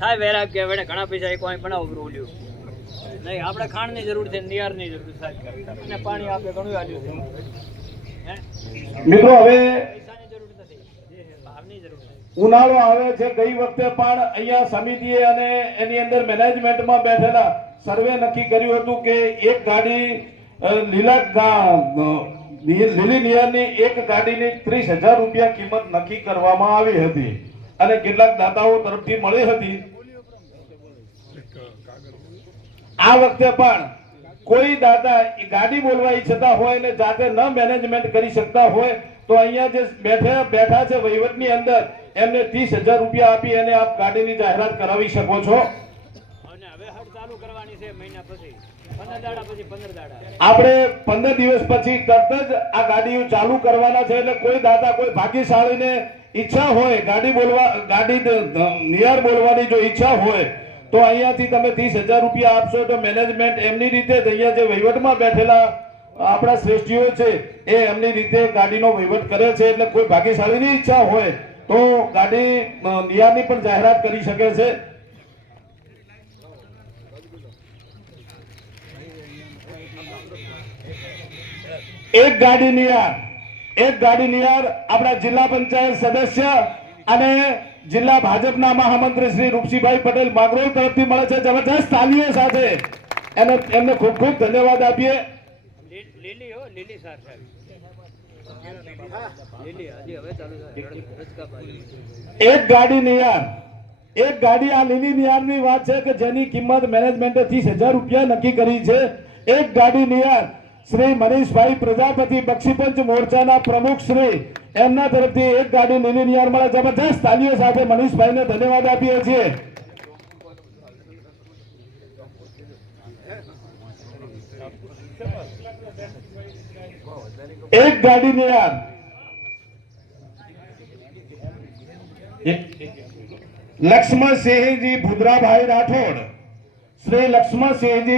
થાય વેરા કે હવે ઘણા પૈસા એક કોઈ બનાવો રોલ્યું નહીં આપણે ખાંડની જરૂર છે નિયારની જરૂર થાય અને પાણી આપણે ઘણું આલ્યું છે મિત્રો હવે પૈસાની જરૂર નથી ભાવની જરૂર છે ઉનાળો આવે છે ગઈ વખતે પણ અહીંયા સમિતિએ અને એની અંદર મેનેજમેન્ટમાં બેઠેલા સર્વે નક્કી કર્યું હતું કે એક ગાડી લીલી નિયરની એક ગાડીની 30,000 રૂપિયા કિંમત નક્કી કરવામાં આવી હતી અને કેટલાક દાતાઓ તરફથી મળી હતી આ વખતે પણ કોઈ દાતા ગાડી બોલવા ઈચ્છતા હોય ને જાતે ન મેનેજમેન્ટ કરી શકતા હોય તો અહીંયા જે બેઠા છે વહીવટની અંદર એમને 30,000 રૂપિયા આપી અને આપ ગાડીની જાહેરાત કરાવી શકો છો અને હવે હટ ચાલુ કરવાની છે મહિના પછી 15 દાડા પછી 15 દાડા આપણે 15 દિવસ પછી તરત જ આ ગાડીઓ ચાલુ કરવાના છે એટલે કોઈ દાતા કોઈ ભાગ્યશાળીને ઈચ્છા હોય ગાડી નિયાર બોલવાની જો ઈચ્છા હોય તો અહીંયાથી તમે 30,000 રૂપિયા આપશો તો મેનેજમેન્ટ એમની રીતે જ અહીંયા જે વહીવટમાં બેઠેલા આપણા શ્રેષ્ઠીઓ છે એ એમની રીતે ગાડીનો વહીવટ કરે છે એટલે કોઈ ભાગ્યશાળીની ઈચ્છા હોય તો ગાડી નિયારની પણ જાહેરાત કરી શકે છે એક ગાડી નિયાર આપણા જિલ્લા પંચાયત સદસ્ય અને જિલ્લા ભાજપના મહામંત્રી શ્રી રૂપસિંહભાઈ પટેલ માંગરોળ તરફથી મળે છે જબરજસ્ત તાલીઓ સાથે એમને ખૂબ ખૂબ ધન્યવાદ આપીએ લીલી હો લીલી સાર સાહેબ લીલી હજી હવે ચાલુ થાય એક ગાડી આ લીલી નિયારની વાત છે કે જેની કિંમત મેનેજમેન્ટે 30,000 રૂપિયા નક્કી કરી છે એક ગાડી નિયાર શ્રી મનીષભાઈ પ્રજાપતિ બક્ષીપંચ મોરચાના પ્રમુખ શ્રી એમના તરફથી એક ગાડી લીલી નિયાર મળે જબરજસ્ત તાલીઓ સાથે મનીષભાઈને ધન્યવાદ આપીએ છીએ એક ગાડી નિયાર લક્ષ્મણસિંહજી ભુદ્રાભાઈ રાઠોડ શ્રી લક્ષ્મણસિંહજી